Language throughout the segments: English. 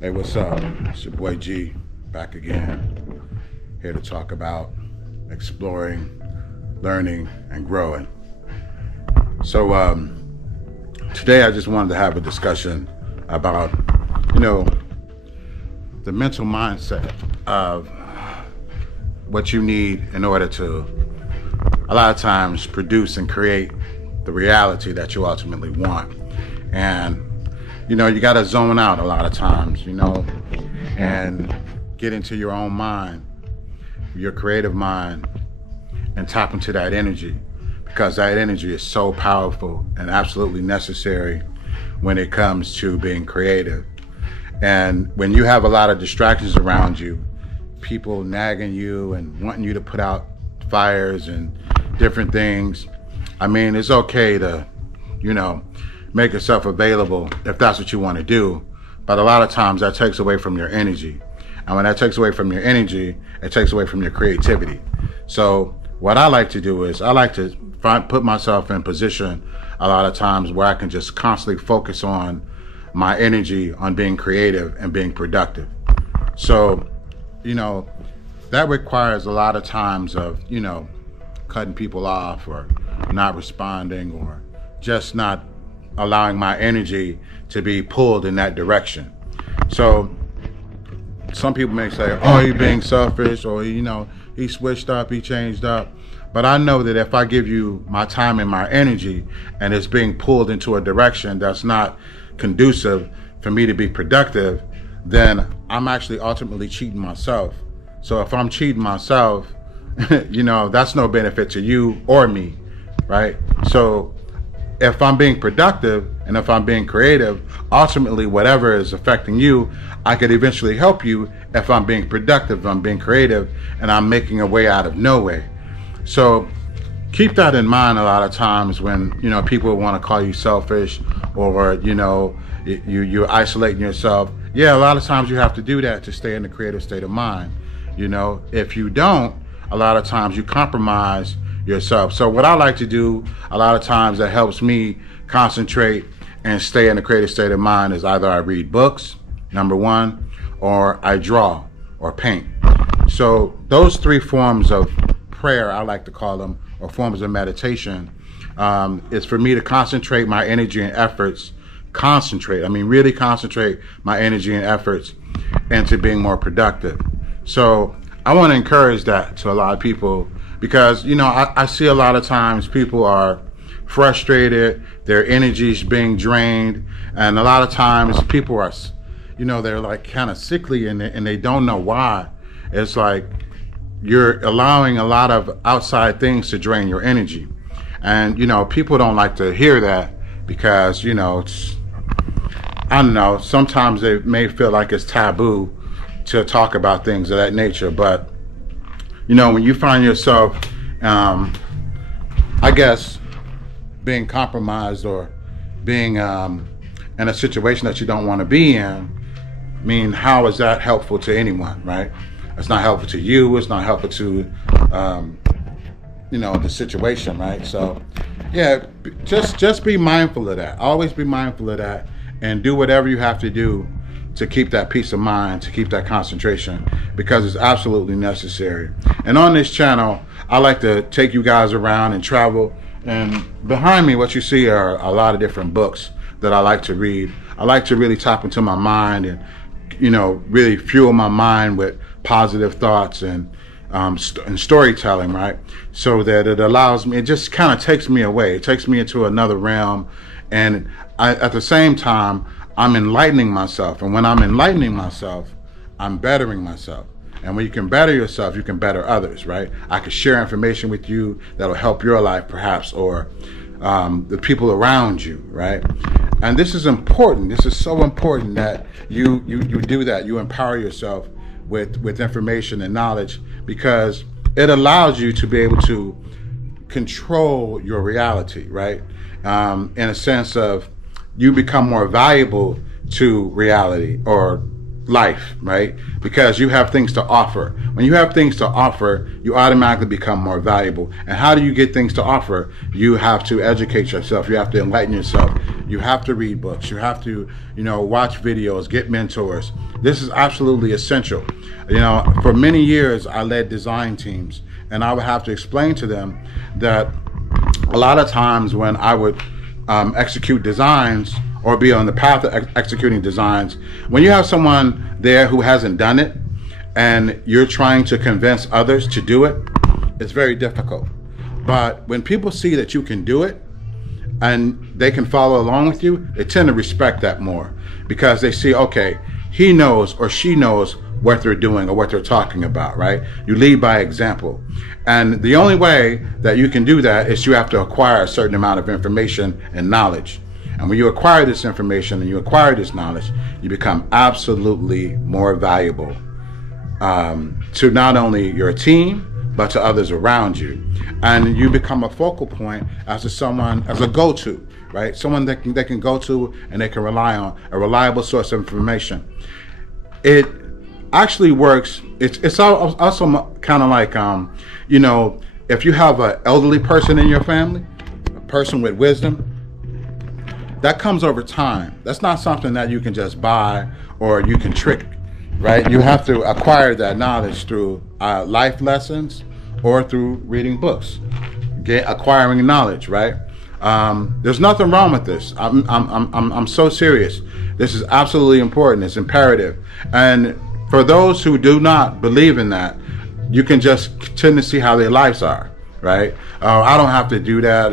Hey, what's up? It's your boy G, back again, here to talk about exploring, learning, and growing. So today I just wanted to have a discussion about, the mental mindset of what you need in order to, a lot of times, produce and create the reality that you ultimately want. And you got to zone out a lot of times, and get into your own mind, your creative mind, and tap into that energy, because that energy is so powerful and absolutely necessary when it comes to being creative. And when you have a lot of distractions around you, people nagging you and wanting you to put out fires and different things, I mean, it's okay to, make yourself available if that's what you want to do. But a lot of times that takes away from your energy. And when that takes away from your energy, it takes away from your creativity. So what I like to do is I like to put myself in position a lot of times where I can just constantly focus on my energy on being creative and being productive. So, that requires a lot of times of, cutting people off or not responding or just not allowing my energy to be pulled in that direction. So some people may say, oh, he's being selfish, or he switched up, he changed up. But I know that if I give you my time and my energy and it's being pulled into a direction that's not conducive for me to be productive, then I'm actually ultimately cheating myself. So if I'm cheating myself, that's no benefit to you or me, right? So if I'm being productive and if I'm being creative, ultimately whatever is affecting you, I could eventually help you if I'm being productive, if I'm being creative, and I'm making a way out of no way. So keep that in mind a lot of times when, people want to call you selfish or, you're isolating yourself. Yeah, a lot of times you have to do that to stay in the creative state of mind. If you don't, a lot of times you compromise yourself. So what I like to do a lot of times that helps me concentrate and stay in a creative state of mind is either I read books, number one, or I draw or paint. So those three forms of prayer, I like to call them, or forms of meditation, is for me to concentrate my energy and efforts, really concentrate my energy and efforts into being more productive. So I want to encourage that to a lot of people, because, I see a lot of times people are frustrated, their energy's being drained, and a lot of times people are, they're like kind of sickly and they don't know why. It's like you're allowing a lot of outside things to drain your energy. And, people don't like to hear that because, it's, I don't know, sometimes they may feel like it's taboo to talk about things of that nature. But when you find yourself, I guess, being compromised or being in a situation that you don't want to be in, how is that helpful to anyone, right? It's not helpful to you. It's not helpful to, the situation, right? So, yeah, just be mindful of that. Always be mindful of that, and do whatever you have to do to keep that peace of mind, to keep that concentration, because it's absolutely necessary. And on this channel, I like to take you guys around and travel. And behind me, what you see are a lot of different books that I like to read. I like to really tap into my mind and, really fuel my mind with positive thoughts and storytelling, right? So that it allows me, it just kind of takes me away. It takes me into another realm. And at the same time, I'm enlightening myself. And when I'm enlightening myself, I'm bettering myself. And when you can better yourself, you can better others, right? I can share information with you that'll help your life perhaps, or the people around you, right? And this is important. This is so important that you do that. You empower yourself with information and knowledge, because it allows you to be able to control your reality, right? In a sense of you become more valuable to reality or life, right? Because you have things to offer. When you have things to offer, you automatically become more valuable. And how do you get things to offer? You have to educate yourself. You have to enlighten yourself. You have to read books. You have to, watch videos, get mentors. This is absolutely essential. For many years, I led design teams, and I would have to explain to them that a lot of times when I would execute designs or be on the path of executing designs, when you have someone there who hasn't done it and you're trying to convince others to do it, it's very difficult. But when people see that you can do it and they can follow along with you, they tend to respect that more, because they see, okay, he knows or she knows what they're doing or what they're talking about, right? You lead by example. And the only way that you can do that is you have to acquire a certain amount of information and knowledge. And when you acquire this information and you acquire this knowledge, you become absolutely more valuable to not only your team, but to others around you. And you become a focal point as a go-to, right? Someone that they can go to and they can rely on, a reliable source of information. It actually works. It's also kind of like, if you have an elderly person in your family, a person with wisdom, that comes over time. That's not something that you can just buy or you can trick, right? You have to acquire that knowledge through life lessons or through reading books, acquiring knowledge, right? There's nothing wrong with this. I'm so serious. This is absolutely important. It's imperative. And for those who do not believe in that, you can just tend to see how their lives are, right? I don't have to do that,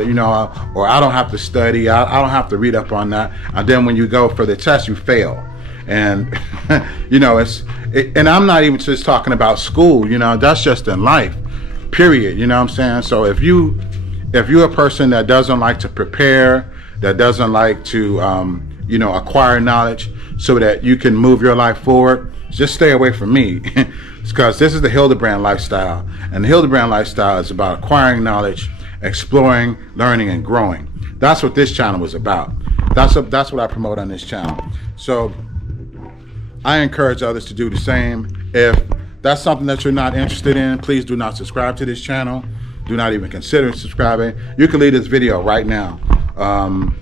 or I don't have to study. I don't have to read up on that. And then when you go for the test, you fail. And, and I'm not even just talking about school, that's just in life, period. You know what I'm saying? So if you're a person that doesn't like to prepare, that doesn't like to, acquire knowledge so that you can move your life forward, just stay away from me. Because this is the Hilderbrand lifestyle. And the Hilderbrand lifestyle is about acquiring knowledge, exploring, learning, and growing. That's what this channel was about. That's what I promote on this channel. So I encourage others to do the same. If that's something that you're not interested in, please do not subscribe to this channel. Do not even consider subscribing. You can leave this video right now.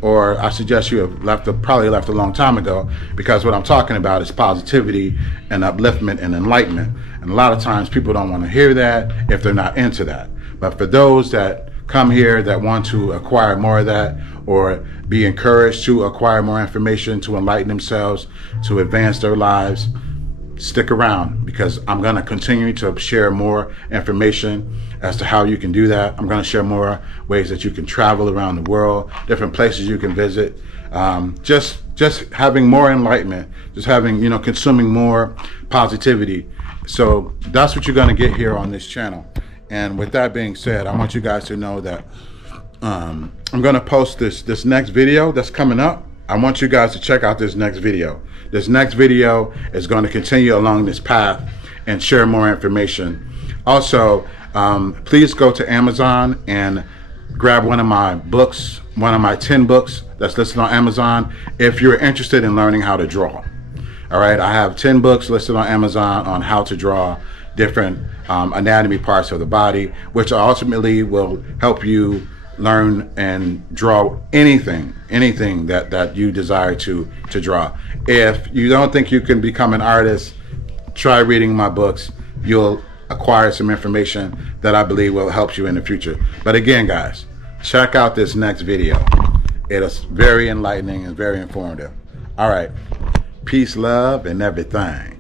Or I suggest you have probably left a long time ago, because what I'm talking about is positivity and upliftment and enlightenment. And a lot of times people don't want to hear that if they're not into that. But for those that come here that want to acquire more of that, or be encouraged to acquire more information, to enlighten themselves, to advance their lives, stick around, because I'm going to continue to share more information as to how you can do that. I'm going to share more ways that you can travel around the world, different places you can visit, just having more enlightenment, just having, consuming more positivity. So that's what you're going to get here on this channel. And with that being said, I want you guys to know that I'm going to post this next video that's coming up. I want you guys to check out this next video. This next video is going to continue along this path and share more information. Also, please go to Amazon and grab one of my books, one of my 10 books that's listed on Amazon, if you're interested in learning how to draw. All right, I have 10 books listed on Amazon on how to draw different anatomy parts of the body, which ultimately will help you learn and draw anything that you desire to draw. If you don't think you can become an artist, try reading my books. You'll acquire some information that I believe will help you in the future. But again, guys, check out this next video. It is very enlightening and very informative. All right, peace, love, and everything.